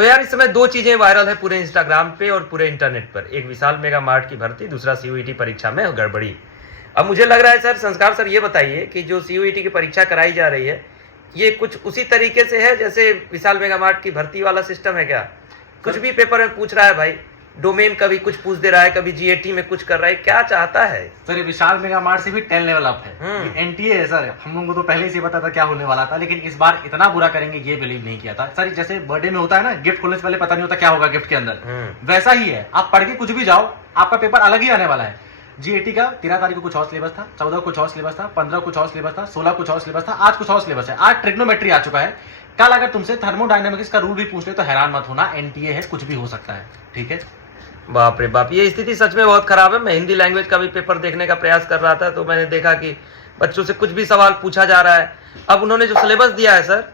तो यार इस समय दो चीजें वायरल है पूरे इंस्टाग्राम पे और पूरे इंटरनेट पर, एक विशाल मेगा मार्ट की भर्ती, दूसरा सीयूईटी परीक्षा में गड़बड़ी। अब मुझे लग रहा है सर, संस्कार सर ये बताइए कि जो सीयूईटी की परीक्षा कराई जा रही है ये कुछ उसी तरीके से है जैसे विशाल मेगा मार्ट की भर्ती वाला सिस्टम है क्या? कुछ भी पेपर में पूछ रहा है भाई, डोमेन कभी कुछ पूछ दे रहा है, कभी जीएटी में कुछ कर रहा है, क्या चाहता है सर? ये विशाल मेगा मार्ट से भी 10 लेवल अप है, एनटीए है सर। हम लोगों को तो पहले से पता था क्या होने वाला था, लेकिन इस बार इतना बुरा करेंगे ये बिलीव नहीं किया था सर। जैसे बर्थडे में होता है ना, गिफ्ट खोलने से पहले पता नहीं होता क्या होगा गिफ्ट के अंदर, वैसा ही है। आप पढ़ के कुछ भी जाओ, आपका पेपर अलग ही आने वाला है। जीएटी का 13 तारीख को कुछ और सिलेबस था, 14 कुछ और सिलेबस था, 15 कुछ और सिलेबस था, 16 कुछ और सिलेबस था, आज कुछ और सिलेबस है। आज ट्रिग्नोमेट्री आ चुका है। कल अगर तुमसे थर्मोडायनामिक्स का रूल भी पूछ ले तो हैरान मत होना, एनटीए है, कुछ भी हो सकता है। ठीक है? बाप रे बाप, ये स्थिति सच में बहुत खराब है। मैं हिंदी लैंग्वेज का भी पेपर देखने का प्रयास कर रहा था तो मैंने देखा कि बच्चों से कुछ भी सवाल पूछा जा रहा है। अब उन्होंने जो सिलेबस दिया है सर,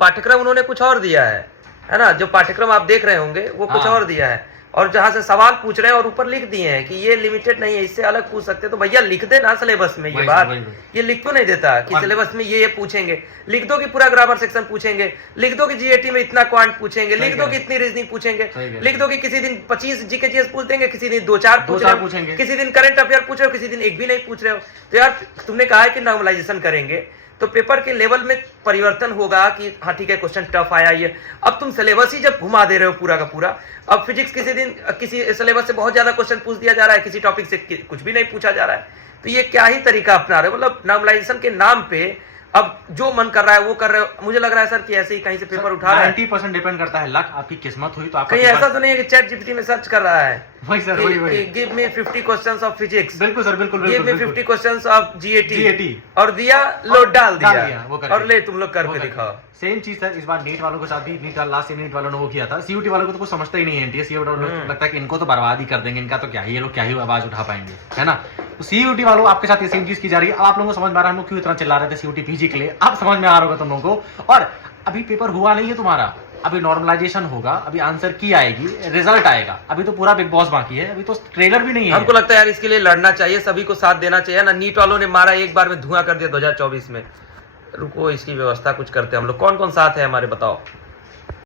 पाठ्यक्रम उन्होंने कुछ और दिया है ना? जो पाठ्यक्रम आप देख रहे होंगे वो कुछ और दिया है, और जहां से सवाल पूछ रहे हैं और ऊपर लिख दिए हैं कि ये लिमिटेड नहीं है, इससे अलग पूछ सकते हैं। तो भैया लिख देना सिलेबस में ये बात, ये लिख क्यों नहीं देता कि सिलेबस में ये पूछेंगे? लिख दो कि पूरा ग्रामर सेक्शन पूछेंगे, लिख दो कि जीएटी में इतना क्वांट पूछेंगे, लिख दो कि इतनी रीजनिंग पूछेंगे, लिख दो कि किसी दिन 25 जीके जीएस पूछ देंगे, किसी दिन 2-4 पूछेंगे, किसी दिन करंट अफेयर पूछ रहे हो, किसी दिन एक भी नहीं पूछ रहे हो। तो यार तुमने कहा है कि नॉर्मलाइजेशन करेंगे तो पेपर के लेवल में परिवर्तन होगा कि हाँ ठीक है क्वेश्चन टफ आया ये। अब तुम सिलेबस ही जब घुमा दे रहे हो पूरा का पूरा, अब फिजिक्स किसी दिन किसी सिलेबस से बहुत ज्यादा क्वेश्चन पूछ दिया जा रहा है, किसी टॉपिक से कुछ भी नहीं पूछा जा रहा है। तो ये क्या ही तरीका अपना रहे हो? मतलब नॉर्मलाइजेशन के नाम पे अब जो मन कर रहा है वो कर रहे हो। मुझे लग रहा है सर कि ऐसे ही कहीं से पेपर उठा रहा है। 90% डिपेंड करता है लक, आपकी किस्मत हुई तो आपका कहीं ऐसा तो नहीं है कि चैट जीपीटी में सर्च कर रहा है वही सर, वही give me 50 questions of physics, बिल्कुल सर, बिल्कुल give me 50 questions of GAT और दिया लो डाल दिया और ले तुम लोग करके दिखाओ। सेम चीज सर इस बार नीट वालों के साथ भी, नीट लास्ट नीट वालों ने वो किया था। सीयूटी वालों को तो कुछ समझता ही नहीं है, एनटीए सीयूटी वालों को लगता है कि इनको तो बर्बाद ही कर देंगे, इनका तो क्या ही, ये लोग क्या ही आवाज उठा पाएंगे, है ना? तो सीयूटी वालों आपके साथ ये सेम चीज की जा रही है। अब आप लोगों को समझ में आ रहा है हम लोग क्यों इतना चिल्ला रहे थे सीयूटी पीजी के लिए, अब समझ में आ रहा होगा तुम लोगों को। और अभी पेपर हुआ नहीं है तुम्हारा, अभी नॉर्मलाइजेशन होगा, अभी आंसर की आएगी, रिजल्ट आएगा, अभी तो पूरा बिग बॉस बाकी है, अभी तो ट्रेलर भी नहीं है। हमको लगता है यार इसके लिए लड़ना चाहिए, सभी को साथ देना चाहिए ना। नीट वालों ने मारा एक बार में धुआं कर दिया 2024 में। रुको इसकी व्यवस्था कुछ करते हैं हम लोग। कौन कौन साथ है हमारे बताओ?